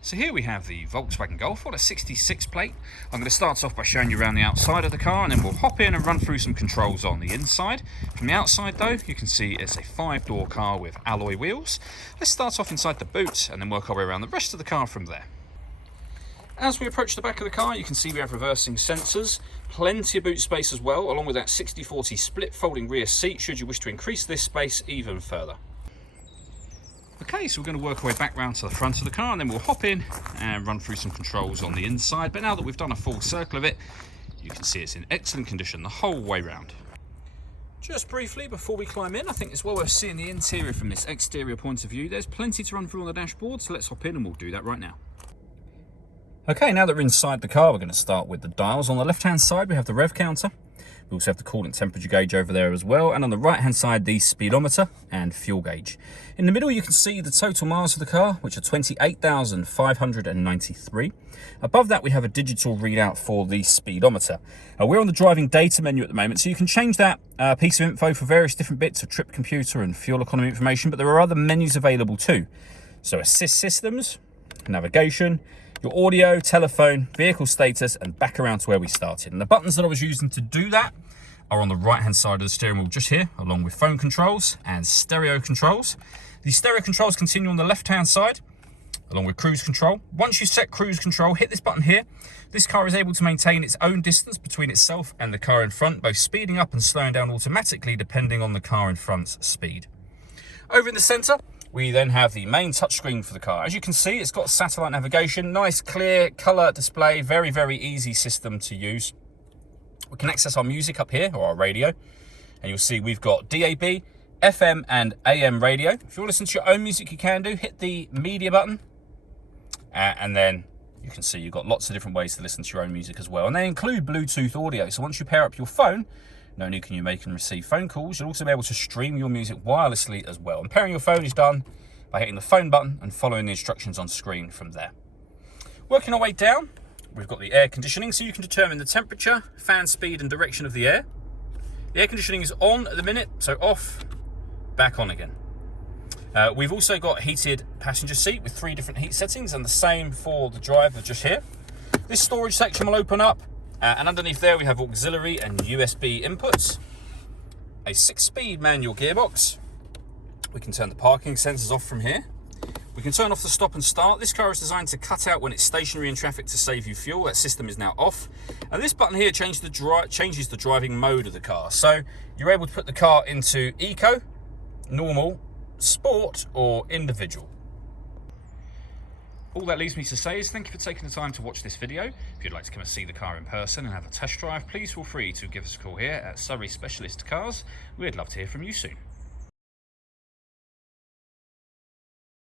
So here we have the Volkswagen Golf on a 66 plate. I'm going to start off by showing you around the outside of the car, and then we'll hop in and run through some controls on the inside. From the outside though, you can see it's a 5-door car with alloy wheels. Let's start off inside the boot and then work our way around the rest of the car from there. As we approach the back of the car, you can see we have reversing sensors, plenty of boot space as well, along with that 60/40 split folding rear seat should you wish to increase this space even further. Okay, so we're going to work our way back round to the front of the car, and then we'll hop in and run through some controls on the inside. But now that we've done a full circle of it, you can see it's in excellent condition the whole way round. Just briefly before we climb in, I think it's well worth seeing the interior from this exterior point of view. There's plenty to run through on the dashboard, so let's hop in and we'll do that right now. Okay, now that we're inside the car, we're going to start with the dials. On the left-hand side, we have the rev counter. We also have the coolant temperature gauge over there as well. And on the right-hand side, the speedometer and fuel gauge. In the middle, you can see the total miles of the car, which are 28,593. Above that, we have a digital readout for the speedometer. We're on the driving data menu at the moment, so you can change that piece of info for various different bits of trip computer and fuel economy information, but there are other menus available too. So assist systems, navigation, your audio, telephone, vehicle status, and back around to where we started. And the buttons that I was using to do that are on the right-hand side of the steering wheel just here, along with phone controls and stereo controls. The stereo controls continue on the left-hand side, along with cruise control. Once you set cruise control, hit this button here. This car is able to maintain its own distance between itself and the car in front, both speeding up and slowing down automatically depending on the car in front's speed. Over in the center, we then have the main touchscreen for the car. As you can see, it's got satellite navigation, nice clear color display, very, very easy system to use. We can access our music up here, or our radio, and you'll see we've got DAB, FM and AM radio. If you want to listen to your own music, you can do. Hit the media button, and then you can see you've got lots of different ways to listen to your own music as well. And they include Bluetooth audio, so once you pair up your phone, not only can you make and receive phone calls, you'll also be able to stream your music wirelessly as well. And pairing your phone is done by hitting the phone button and following the instructions on screen from there. Working our way down, we've got the air conditioning, so you can determine the temperature, fan speed and direction of the air. The air conditioning is on at the minute, so off, back on again. We've also got heated passenger seat with 3 different heat settings, and the same for the driver just here. This storage section will open up, and underneath there we have auxiliary and USB inputs, a 6-speed manual gearbox. We can turn the parking sensors off from here. We can turn off the stop and start. This car is designed to cut out when it's stationary in traffic to save you fuel. That system is now off. And this button here changes the driving mode of the car. So you're able to put the car into eco, normal, sport or individual. All that leaves me to say is thank you for taking the time to watch this video. If you'd like to come and see the car in person and have a test drive, please feel free to give us a call here at Surrey Specialist Cars. We'd love to hear from you soon.